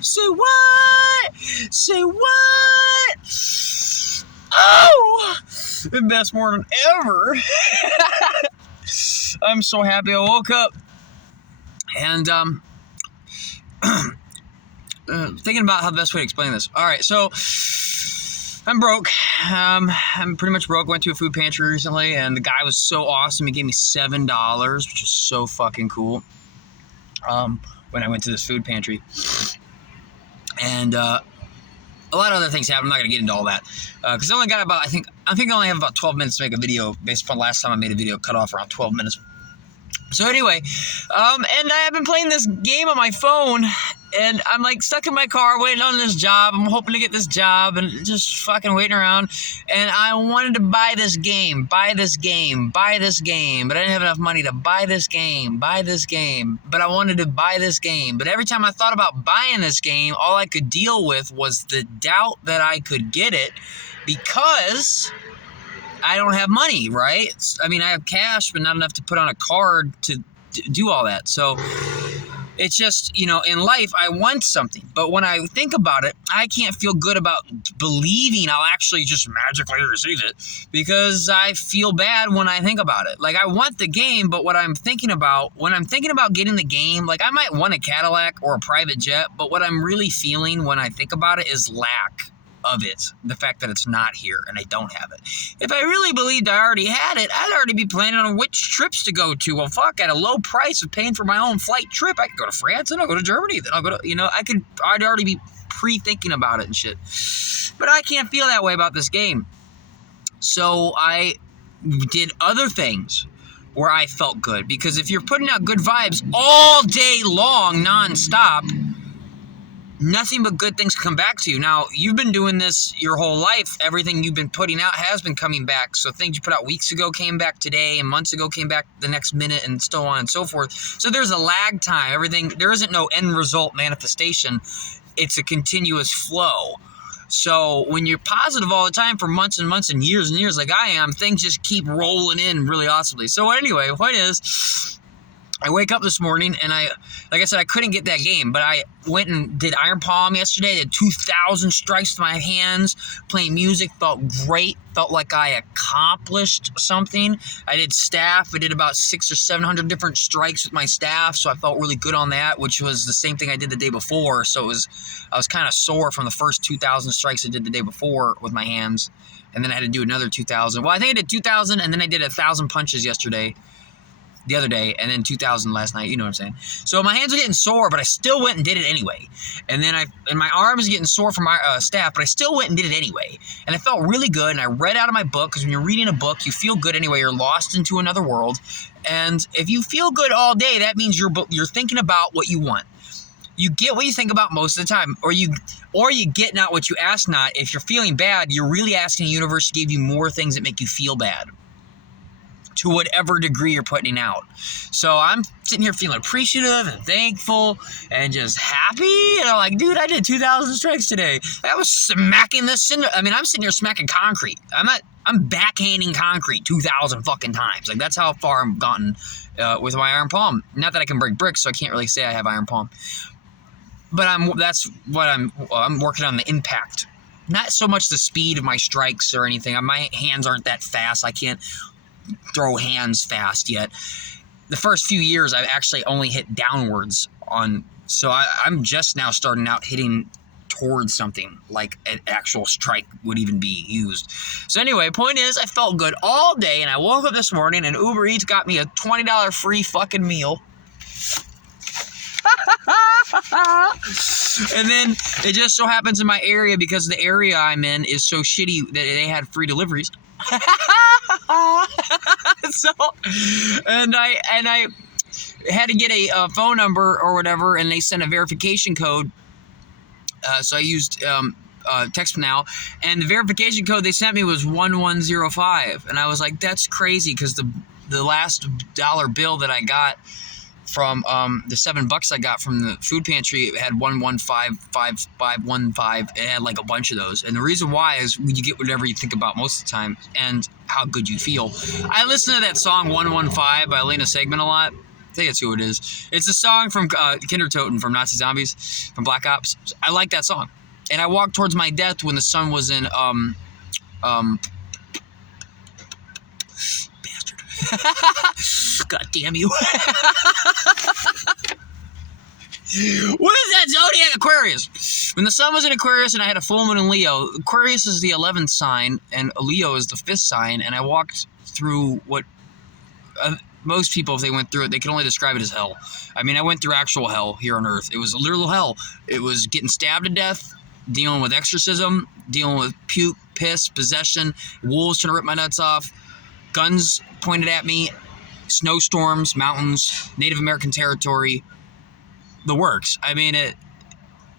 Say what? Say what? Oh! The best morning ever. I'm so happy I woke up. And, thinking about how the best way to explain this. All right, so I'm broke. I'm pretty much broke. Went to a food pantry recently, and the guy was so awesome. He gave me $7, which is so fucking cool. When I went to this food pantry, and a lot of other things happened. I'm not gonna get into all that because I only got about I think I only have about 12 minutes to make a video based upon last time I made a video cut off around 12 minutes. So anyway, and I have been playing this game on my phone, and I'm like stuck in my car waiting on this job. I'm hoping to get this job and just fucking waiting around. And I wanted to buy this game, but I didn't have enough money to buy this game, but I wanted to buy this game. But every time I thought about buying this game, all I could deal with was the doubt that I could get it because I don't have money, right? I mean, I have cash, but not enough to put on a card to do all that. So it's just, you know, in life, I want something. But when I think about it, I can't feel good about believing I'll actually just magically receive it because I feel bad when I think about it. Like, I want the game, but when I'm thinking about getting the game, like, I might want a Cadillac or a private jet, but what I'm really feeling when I think about it is lack of it, the fact that it's not here and I don't have it. If I really believed I already had it, I'd already be planning on which trips to go to. Well, fuck, at a low price of paying for my own flight trip, I could go to France, and I'll go to Germany, then I'll go to, you know, I'd already be pre-thinking about it and shit. But I can't feel that way about this game. So I did other things where I felt good, because if you're putting out good vibes all day long, non-stop, nothing but good things come back to you. Now, you've been doing this your whole life. Everything you've been putting out has been coming back. So things you put out weeks ago came back today, and months ago came back the next minute, and so on and so forth. So there's a lag time. There isn't no end result manifestation. It's a continuous flow. So when you're positive all the time for months and months and years like I am, things just keep rolling in really awesomely. So anyway, the point is, I wake up this morning and like I said, I couldn't get that game, but I went and did Iron Palm yesterday. I did 2,000 strikes with my hands, playing music, felt great, felt like I accomplished something. I did staff. I did about 600 or 700 different strikes with my staff, so I felt really good on that, which was the same thing I did the day before. So I was kind of sore from the first 2,000 strikes I did the day before with my hands, and then I had to do another 2,000. Well, I think I did 2,000, and then I did 1,000 punches the other day, and then 2,000 last night, you know what I'm saying? So my hands are getting sore, but I still went and did it anyway. And then my arm is getting sore from my staff, but I still went and did it anyway. And I felt really good, and I read out of my book, because when you're reading a book, you feel good anyway. You're lost into another world. And if you feel good all day, that means you're thinking about what you want. You get what you think about most of the time, or you get not what you ask not. If you're feeling bad, you're really asking the universe to give you more things that make you feel bad, to whatever degree you're putting out. So I'm sitting here feeling appreciative and thankful and just happy. And I'm like, dude, I did 2,000 strikes today. That was smacking the cinder. I mean, I'm sitting here smacking concrete. I'm backhanding concrete 2,000 fucking times. Like, that's how far I've gotten with my Iron Palm. Not that I can break bricks, so I can't really say I have Iron Palm. But I'm working on the impact. Not so much the speed of my strikes or anything. My hands aren't that fast. I can't throw hands fast yet. The first few years I've actually only hit downwards so I'm just now starting out hitting towards something like an actual strike would even be used. So anyway, point is, I felt good all day, and I woke up this morning and Uber Eats got me a $20 free fucking meal. And then it just so happens in my area, because the area I'm in is so shitty, that they had free deliveries. And I had to get a phone number or whatever, and they sent a verification code. So I used Text Now, and the verification code they sent me was 1105, and I was like, that's crazy, because the last dollar bill that I got from the $7 I got from the food pantry, it had 115515. It had like a bunch of those, and the reason why is you get whatever you think about most of the time and how good you feel. I listen to that song 115 by Lena Segment a lot, I think that's who it is. It's a song from Kindertoten from Nazi Zombies, from Black Ops. I like that song. And I walked towards my death when the sun was in, bastard. God damn you. What is that? Zodiac Aquarius. When the sun was in Aquarius and I had a full moon in Leo, Aquarius is the 11th sign and Leo is the 5th sign, and I walked through what most people, if they went through it, they can only describe it as hell. I mean, I went through actual hell here on Earth. It was a literal hell. It was getting stabbed to death, dealing with exorcism, dealing with puke, piss, possession, wolves trying to rip my nuts off, guns pointed at me, snowstorms, mountains, Native American territory, the works. I mean, it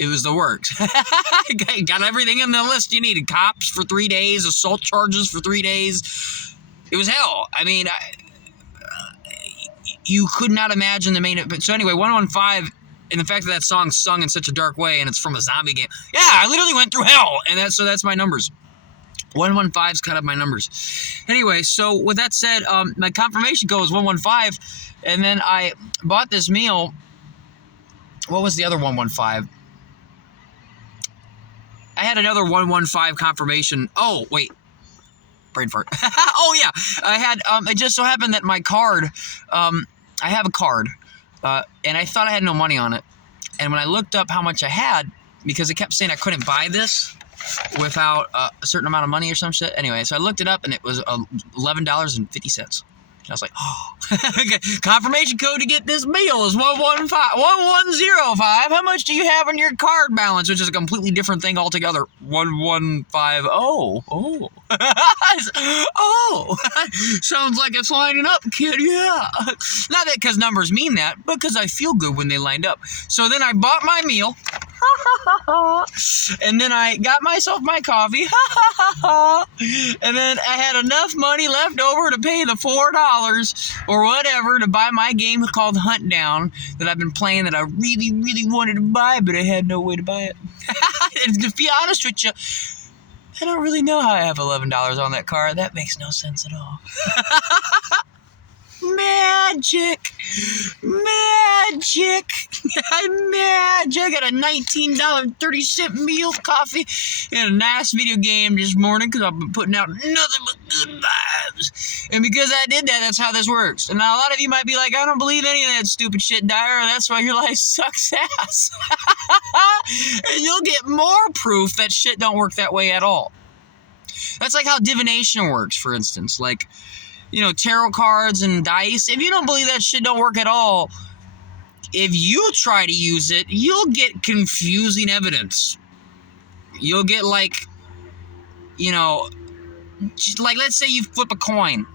was the works. Got everything in the list you needed. Cops for 3 days, assault charges for 3 days. It was hell. I mean, you could not imagine the main... But so anyway, 115, and the fact that song's sung in such a dark way, and it's from a zombie game. Yeah, I literally went through hell, and that's my numbers. 115's cut up my numbers. Anyway, so with that said, my confirmation code was 115, and then I bought this meal. What was the other 115? I had another 115 confirmation. Oh, wait. Brain fart. Oh, yeah. I had, it just so happened that my card, I have a card, and I thought I had no money on it. And when I looked up how much I had, because it kept saying I couldn't buy this without a certain amount of money or some shit. Anyway, so I looked it up, and it was $11.50. And I was like, oh. Okay. Confirmation code to get this meal is 1105. How much do you have on your card balance? Which is a completely different thing altogether. 1150. Oh. Oh. Sounds like it's lining up, kid. Yeah. Not that because numbers mean that, but because I feel good when they lined up. So then I bought my meal. And then I got myself my coffee. And then I had enough money left over to pay the $4 or whatever to buy my game called Hunt Down that I've been playing that I really, really wanted to buy, but I had no way to buy it. And to be honest with you, I don't really know how I have $11 on that card. That makes no sense at all. Magic! Magic! I got a $19.30 meal, coffee, and a nice video game this morning because I've been putting out nothing but good vibes. And because I did that, that's how this works. And now a lot of you might be like, I don't believe any of that stupid shit, Dyer. That's why your life sucks ass. And you'll get more proof that shit don't work that way at all. That's like how divination works, for instance. Like, you know, tarot cards and dice. If you don't believe that shit don't work at all, if you try to use it, you'll get confusing evidence. You'll get like, you know, like let's say you flip a coin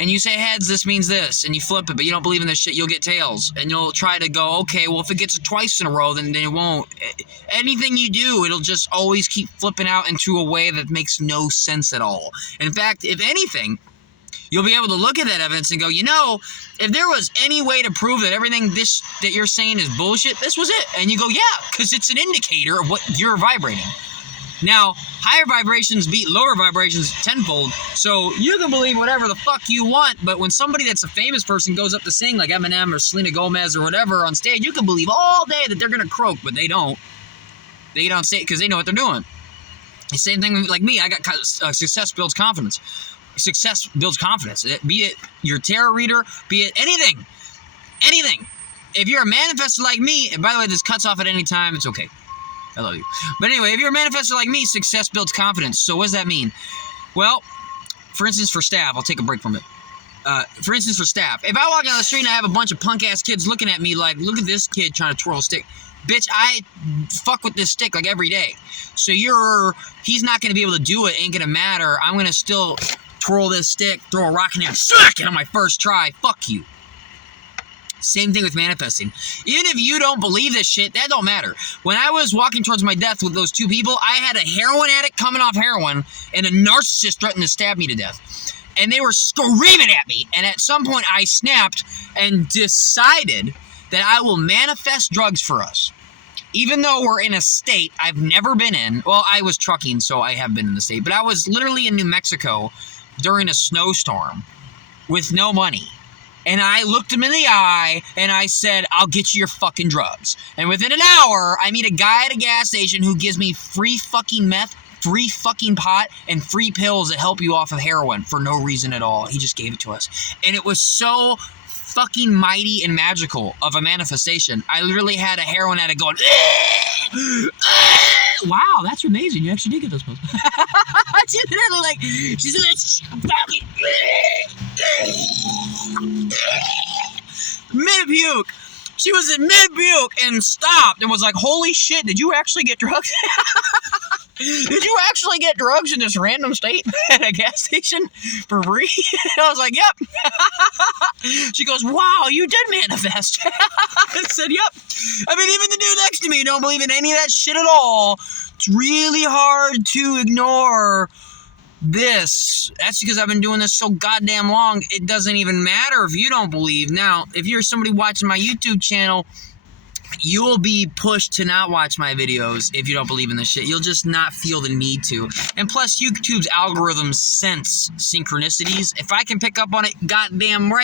and you say heads, this means this, and you flip it, but you don't believe in this shit, you'll get tails. And you'll try to go, okay, well, if it gets it twice in a row, then it won't. Anything you do, it'll just always keep flipping out into a way that makes no sense at all. In fact, if anything, you'll be able to look at that evidence and go, you know, if there was any way to prove that everything that you're saying is bullshit, this was it. And you go, yeah, because it's an indicator of what you're vibrating. Now, higher vibrations beat lower vibrations tenfold, so you can believe whatever the fuck you want, but when somebody that's a famous person goes up to sing, like Eminem or Selena Gomez or whatever on stage, you can believe all day that they're going to croak, but they don't. They don't say it because they know what they're doing. The same thing like me. I got success builds confidence. Success builds confidence. Be it your tarot reader, be it anything. Anything. If you're a manifestor like me, and by the way, this cuts off at any time, it's okay. I love you. But anyway, if you're a manifestor like me, success builds confidence. So what does that mean? Well, for instance, for staff, I'll take a break from it. For instance, for staff, if I walk down the street and I have a bunch of punk-ass kids looking at me like, look at this kid trying to twirl a stick. Bitch, I fuck with this stick like every day. So he's not going to be able to do it. Ain't going to matter. I'm going to still twirl this stick, throw a rock in there, smack it on my first try. Fuck you. Same thing with manifesting. Even if you don't believe this shit, that don't matter. When I was walking towards my death with those two people, I had a heroin addict coming off heroin and a narcissist threatening to stab me to death. And they were screaming at me. And at some point, I snapped and decided that I will manifest drugs for us. Even though we're in a state I've never been in. Well, I was trucking, so I have been in the state. But I was literally in New Mexico during a snowstorm with no money. And I looked him in the eye, and I said, I'll get you your fucking drugs. And within an hour, I meet a guy at a gas station who gives me free fucking meth, free fucking pot, and free pills that help you off of heroin for no reason at all. He just gave it to us. And it was so fucking mighty and magical of a manifestation. I literally had a heroin addict going, wow, that's amazing. You actually did get those pills. She's literally like, she's fucking mid-puke. She was in mid-puke and stopped and was like, holy shit, did you actually get drugs? Did you actually get drugs in this random state at a gas station for free? I was like, yep. She goes, wow, you did manifest. I said, yep. I mean, even the dude next to me don't believe in any of that shit at all. It's really hard to ignore this. That's because I've been doing this so goddamn long. It doesn't even matter if you don't believe. Now, if you're somebody watching my YouTube channel, you will be pushed to not watch my videos if you don't believe in this shit. You'll just not feel the need to. And plus, YouTube's algorithms sense synchronicities. If I can pick up on it, goddamn right.